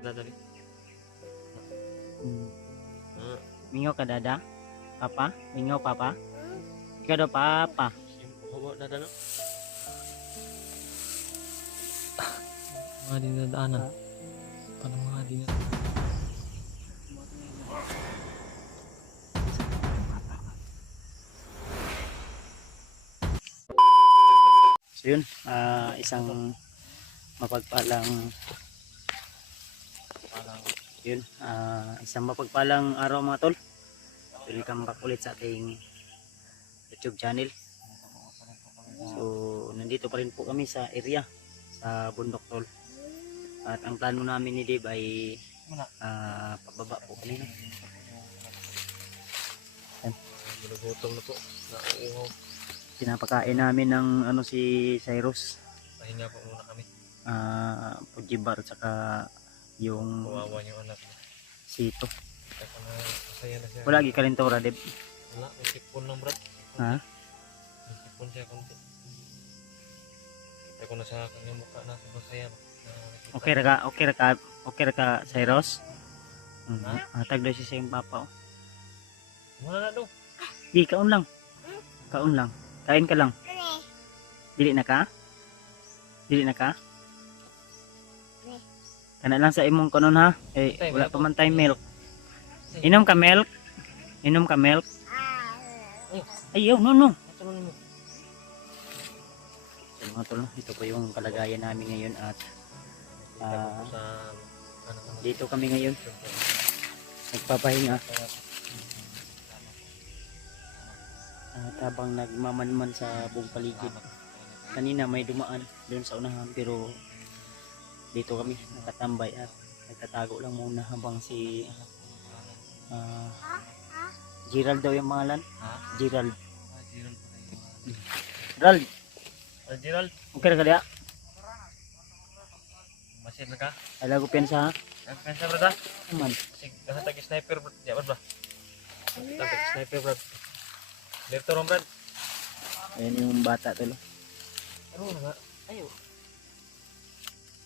Dada ni. Mingaw ka dada? Papa? Mingaw papa? Ikaw daw papa. Huwag dada no. Mga dinadaanan. Paano mga dinadaanan? So yun, isang mapagpalang araw mga tol. Welcome back ulit sa ating YouTube channel. So nandito pa rin po kami sa area sa bundok tol. At ang plano namin ni Dave ay pababa po kami. Gutom na po. Nauuhaw. Pinapakain namin ng si Cyrus. Pahinga po muna kami. Pujibar tsaka yung Kawawa yung anak niya. sito. Kaya pa na masaya na siya. Wala gi kalintora Dave. Wala, may sipon lang brad. Ha? May sipon siya konti. Kaya ko na sa kanyang mukha na masaya. Okay ra ka Cyrus. Atag daw siya sa iyong papa. Wala na daw. Di kaon lang. Kaon lang. Kain ka lang. Dili na ka? Dili na ka? Kana lang sa imong kanon ha. Wala pa man tayong milk. Inom ka milk? Inom ka milk? Ayaw, no. Ito na mo. So, mga tol, ito po yung kalagayan namin ngayon at Sa dito kami ngayon nagpapahinga at habang nagmamanman sa buong paligid. Kanina may dumaan doon sa unahan pero dito kami nakatambay at nagtatago lang muna habang si Gerald daw yung pangalan. Gerald. Gerald, Gerald, okay ra ka diya? masih na ka? Ay lago pensa ha? Pensa brad. Man. Sig tag sniper brad. Ya brad ba? Tag sniper brad. Dito ron brad. Ayan yung bata tol. Ano nga? Ayo.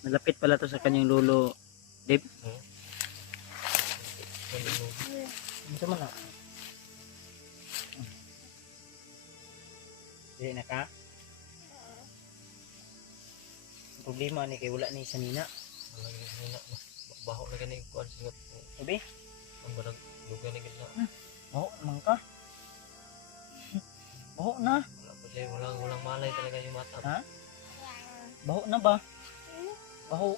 Malapit pala to sa kanyang lolo Dave. Ano man na? Dili na ka? Ang problema ni kay wala ni sanina. Wala gid na. Baho na gani kuan singot. Sabi? Ang barang duga ni gid na. Baho naman ka. Baho na. Wala pa siya, walang malay talaga yung mata. Ha? Baho na ba? Baho.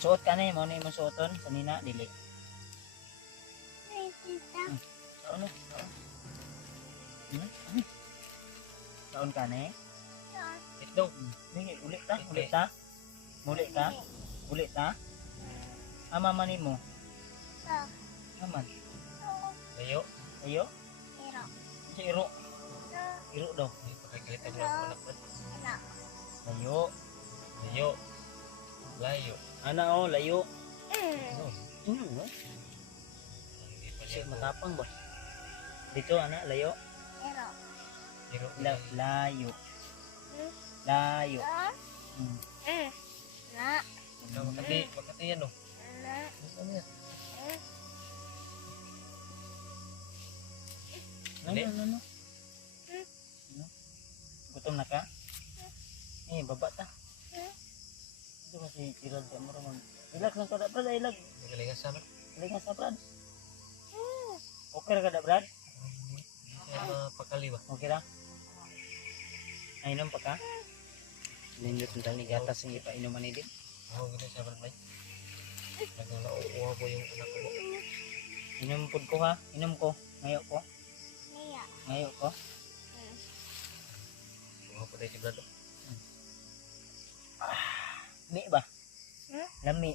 Suot ka na mo na yung suoton sanina dili. Ano? Taon ka na eh? Ito. Ulit ta? Ulit ta? Ama man mo. Aman. Layo. Ayo? Sa iro. Iro daw. Ay pakakita mo lang anak brad. Layo. Layo. Layo. Ana oh, layo. Ano? No? Hindi pa Kasi niya matapang ba? Dito ana, layo. Pero Layo. Layo. makati yan no. Ano yan? Ano? Gutom na ka? Baba ta. Ito kasi Gerald ka mo raman. Ilag lang ka da, Brad. Ilag. Magalingan sana. Ilag nga sa, Brad. Okay ra ka da, Brad? Siya mapakali ba? Okay ra? Nainom pa ka? Nindot ng tali gatas yung ipainuman ni din. Ako gina siya brad. Naglalauwa ko yung anak ko. Inom po ko ha? Inom ko. Ngayo ko? Ngayo ko? Uwa po tayo si brad. Lami ba? Lami.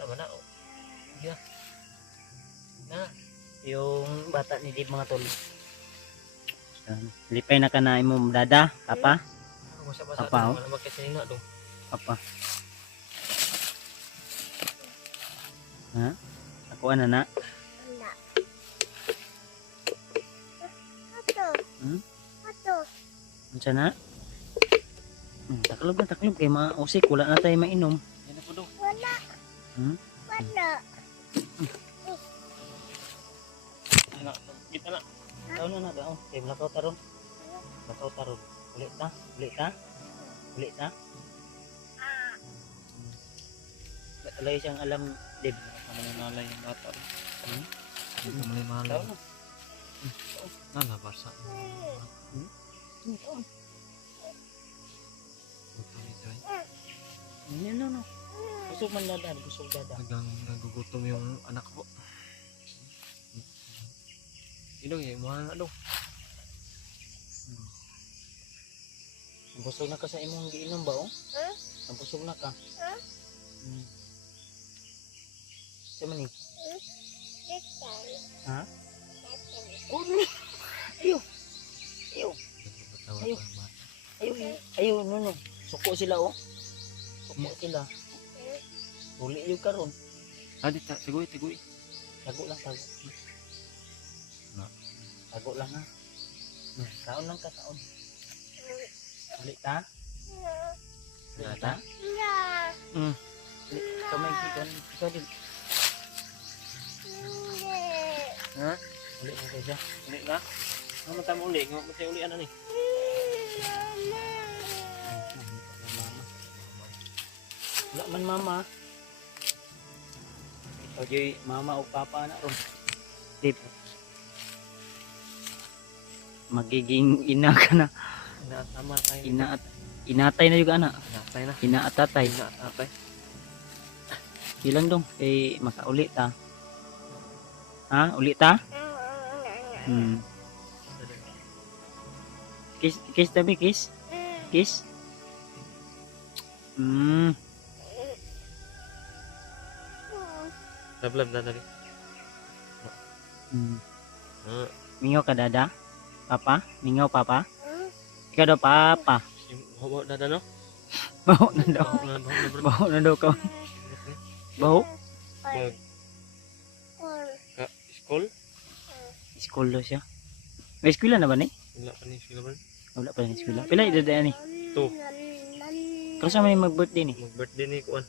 Naman na oh. Yeah. Na. Yung bata ni Dave mga tol. Lipay na ka na imong dada, papa? Basa-basa Apa, oh? naman magkasinina dong. Papa. Ha? Ako ana na? Unsa na? Taklob na taklob kay mausik. Wala na tayo mainom. Yan na po daw. Hmm? Ano, kita na. Daon na daon. Kay lakaw taron. Lakaw taron. Ulit ta. Ulit ta. Ulit ta. Alay siyang alam, Dib. Ano yung nalay yung bata. Hindi ka mali mahal. Daon na. Nalabar sa No. Busog man dada. Busog dada. Nagugutom yung anak ko. Ilong eh, mahal na daw. Busog na ka sa imong giinom ba, oh? Busog na ka. Sa man ni? Ha? Oh, Ayaw. Ayaw. Ayaw. Ayaw, no. Suko sila, oh. Suko sila. Uli yung karon. Dita, tiguy. Tago lang, tago. Na. Tago lang, ha. Taon lang ka, taon. Uli ta? Uli ta? Uli. Kamay, ikaw din. Ha? Uli mo kayo siya. Uli na? Ano man tamo uli? Nga matay uli ano ni? Wala man mama. Ikaw joy mama o papa na ron. Tip. Magiging ina ka na. Inaatama tayo. Inatay na juga anak. Inatay na. Inaatatay. Inatay. Ilang dong kay makauli ta. Ha? Uli ta? Kiss tabi kiss. Kiss. Lablab na dali. Mingaw ka dada? Papa? Mingaw papa? Ikaw daw papa. Hubo na no? Baho na daw. Baho na bro. Baho na daw ka. Baho? Mag school? School daw siya. May eskwela na ba ni? Wala pa ni sila bro. Wala pa rin eskwela. Pila idadaan ni? 2. Pero sa may mag-birthday ni? Mag-birthday ni kuan.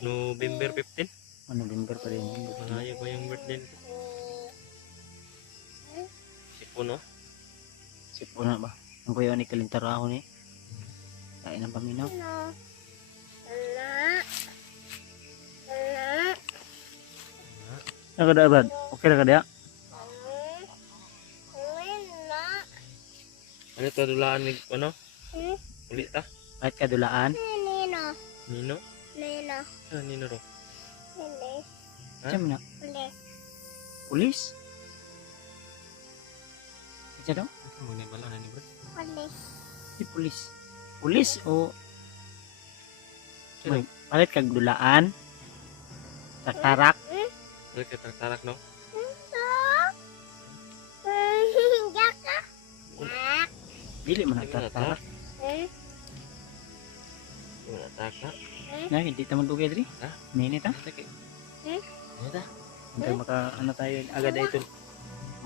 November 15. November pa rin. Malayo pa yung birthday nito. Sipon no? Sipo na ba? Ang kuya ni kalintaraho ni. Kain ng paminaw. Ako da Brad. Okay na ka diya? Ano to dulaan ni ano? Uli ta? Kahit kadulaan. Nino? Ah, Nino ro. Ha? Siya mo na. Pulis? Siya daw? Muna bala na ni bro. Si pulis. Pulis o Sino? palit kag dulaan. Taktarak. Ano kay tarak no? Dili man taktarak. Wala tarak na. Na hindi ta magdugay diri. Ha? Minit ha. Ito kay. Ano ta? Hindi maka ano tayo agad ay ito.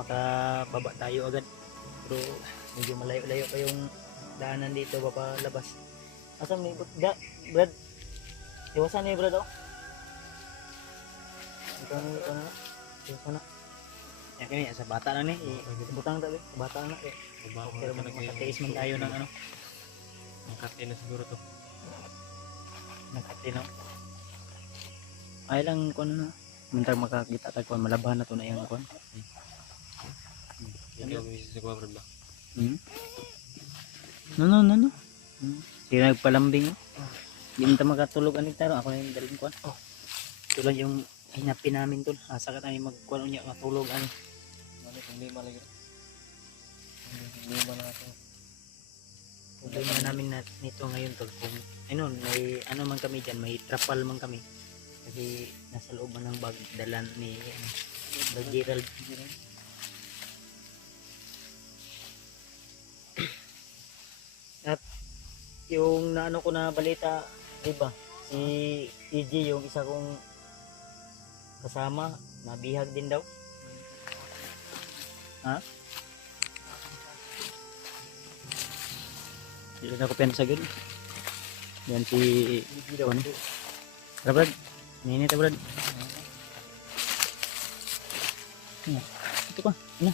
Makababa tayo agad. Pero medyo malayo-layo pa yung daanan dito papalabas. Asam ni Brad? Iwasan ni Brad oh. Ito na. Ito na. Yan kami sa bata na ni. Butang tabi. Bata na eh. Pero makatiis man tayo ng ano. Makati na siguro to. Nakati no. Ay lang ko na. Mintag makakita tayo kung malabahan na to na yung kon. Hindi ako misisi ko bro ba? No. Hindi nagpalambing. Hindi mo tayo makatulog anong taro. Ako na yung daling kuhan. Ito lang yung hinapin namin to. Asa ka tayo magkuhan niya matulog. Ano? Hindi malagi. Hindi man natin. Problema namin na nito ngayon tol. Kung ano, may ano man kami dyan. May trapal man kami. Kasi nasa loob man ng bag dalan ni Brad Gerald. At yung naano ko na balita, diba? Si TJ yung isa kong kasama, nabihag din daw. Ha? Dito na ko pensa gud. Yan si Juan. Tara Brad. Ninit ta Brad. Ito pa. Ano?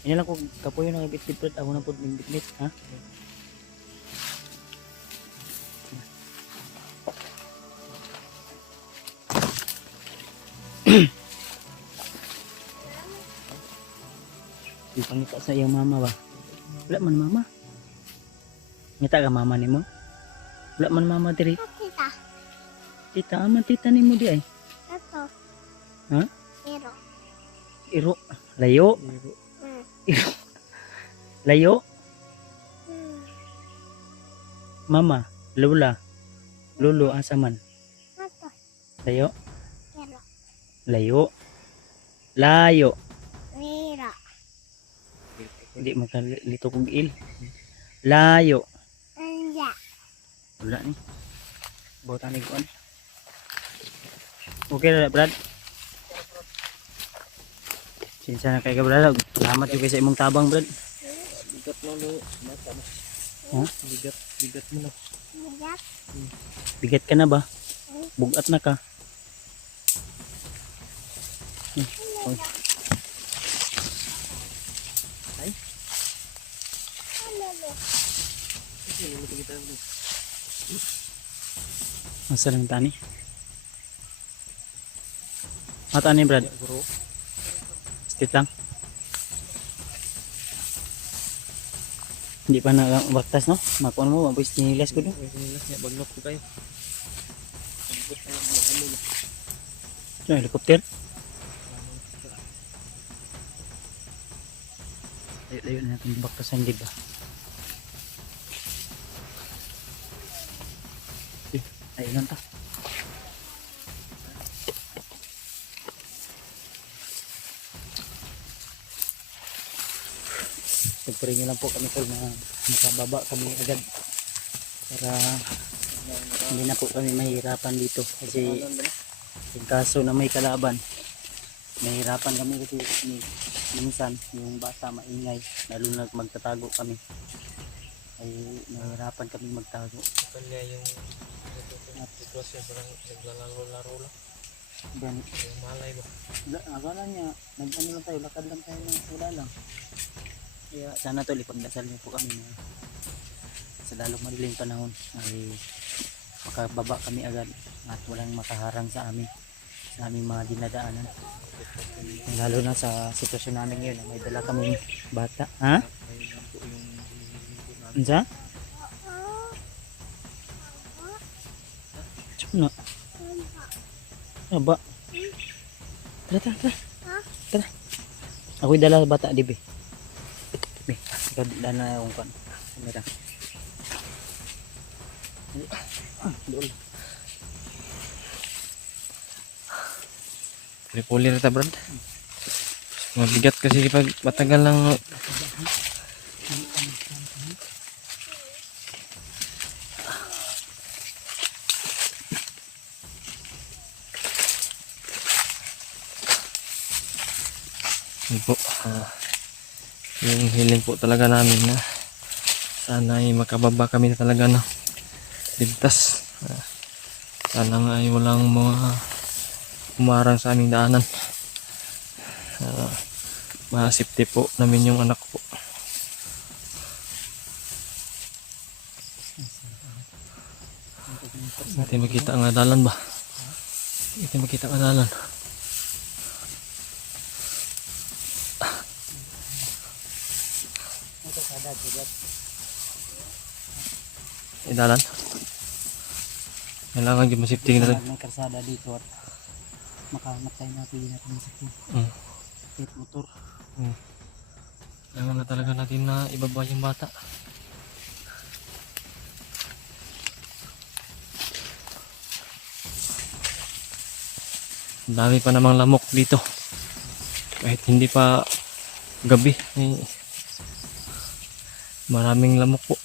Ini lang ko kapoy na bit-bit Brad. Ako na po bit-bit ha. Ipangita sa iyang mama ba? Wala man mama. Ngita ka mama nimo? Wala man mama diri. Tita, Tita, aman tita nimo di ay. ito. Ha? Pero, Iro. Layo. mm, Layo. mm, Mama. Lola. Lolo asa man. ito. Layo. Pero, Layo. Layo. pero, Hindi makalito kong il. Layo. anja. Wala ni. Bota ni kuan. Okay na Brad. Sinsa na kay ka Brad. Salamat yung sa imong tabang Brad. Bigat mo no. Mata mo. Ha? Bigat mo na. Bigat. Bigat ka na ba? Bugat na ka. Ano, Masa lang tani. Mata ni Brad. Bro. Stit lang. Hindi pa na baktas no? Makuan mo, mabuis tinilas ko do. May sinilas niya. Bagnot ko kayo. Bagnot kayo. Ano, helikopter? Layo na natin baktasan, di ba? Ayun lang ta. Pagpuri nyo lang po kami tol na makababa kami agad para hindi na po kami mahirapan dito kasi yung kaso na may kalaban mahirapan kami kasi minsan yung bata maingay lalo na magtatago kami ay mahirapan kami magtago. Kanya yung sitwasyon parang naglalaro-laro lang. Ganit. Yung malay ba? Akala niya nag-ano lang tayo, lakad lang tayo ng wala lang. Kaya sana tol ipagdasal niyo po kami na sa lalong madilim panahon ay makababa kami agad at walang makaharang sa amin sa aming mga dinadaanan. Lalo na sa sitwasyon namin ngayon na may dala kaming bata. Ha? Ayun lang po yung hinihingi namin. Ansa? Tsuna. Aba. Tara, tara, tara. Tara. Ako'y dala bata, di be. Be, ikaw dala na akong kan. Kamera. Doon. Puli rita Brad. Mabigat kasi pag matagal lang. Yun po, yung hiling po talaga namin na sana ay makababa kami na talaga na ligtas. Sana nga ay walang mga umarang sa aming daanan. Ma-safety po namin yung anak po. Hindi makita ang adalan ba? Hindi makita ang adalan. Adalan? Kailangan yung masifting na rin. May karsada dito at makamatay na pili natin sa pit motor. Kailangan na talaga natin na ibaba yung bata. Ang dami pa namang lamok dito. Kahit hindi pa gabi. Maraming lamok po.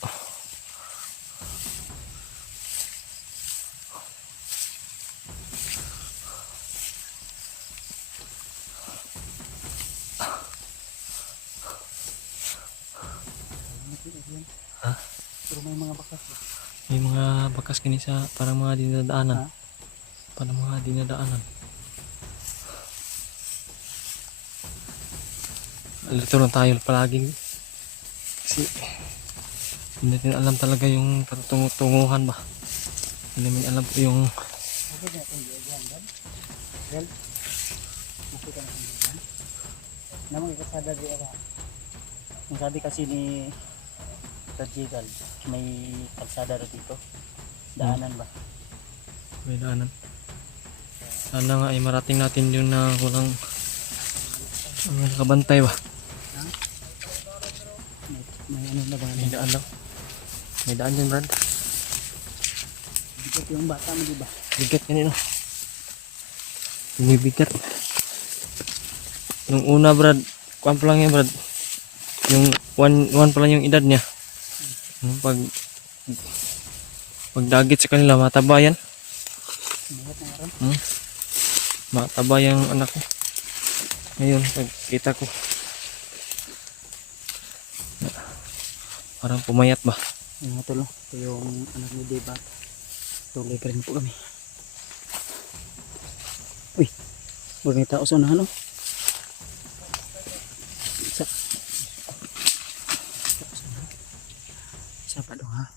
Ha? Pero may mga bakas. May mga bakas kini sa parang mga dinadaanan. Ha? Parang mga dinadaanan. Alito lang tayo palagi. Kasi hindi natin alam talaga yung katunguhan ba. Hindi namin alam po yung Okay na itong diyan, Dan. Well, okay ka na itong diyan. Namang ikasada di ako. Ang sabi kasi ni Tajigal, may kalsada rin dito. Daanan ba? may daanan. Sana nga ay marating natin yun na walang nakabantay ba. May ano na ba? May daan lang. May daan dyan, Brad. Bigat yung bata mo, di ba? Bigat kanino. Bumibigat. Nung una, Brad, kuwan pa lang yan, Brad. Yung one pa lang yung edad niya. Yung pagdagit sa kanila, mataba yan. Bigat na rin. Mataba yung anak ko. Ngayon, pagkita ko, parang pumayat ba? Yung nga tulo. Ito yung anak ni Deba. Tuloy pa rin po kami. Uy, huwag may tao sa unahan, oh. Isa pa daw, ha?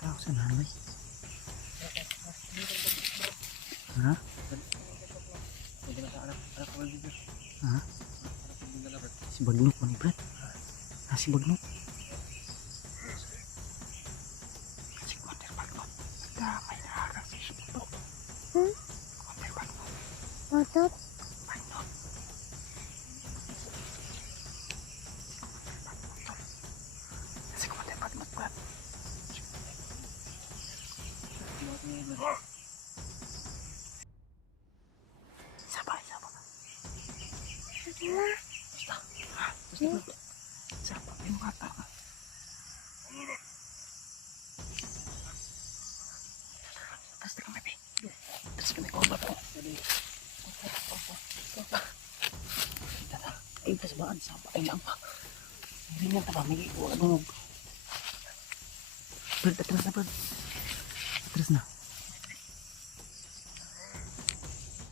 Tao sa unahan, boy. Ha? Ha? Si Bagnok mo ni Brad. Si Bagnok. Si Wonder Bagnok. Damay na harap si Bagnok. Wonder Bagnok. Otot. Bagnok. Si Wonder Bagnok, Brad. Sabay. Siapa yang mata? Terus kami pi. Terus kami kombat po. Ay, tas baan sampai ay lang pa. Hindi nga taba may iwa dungog. Brad, atras na.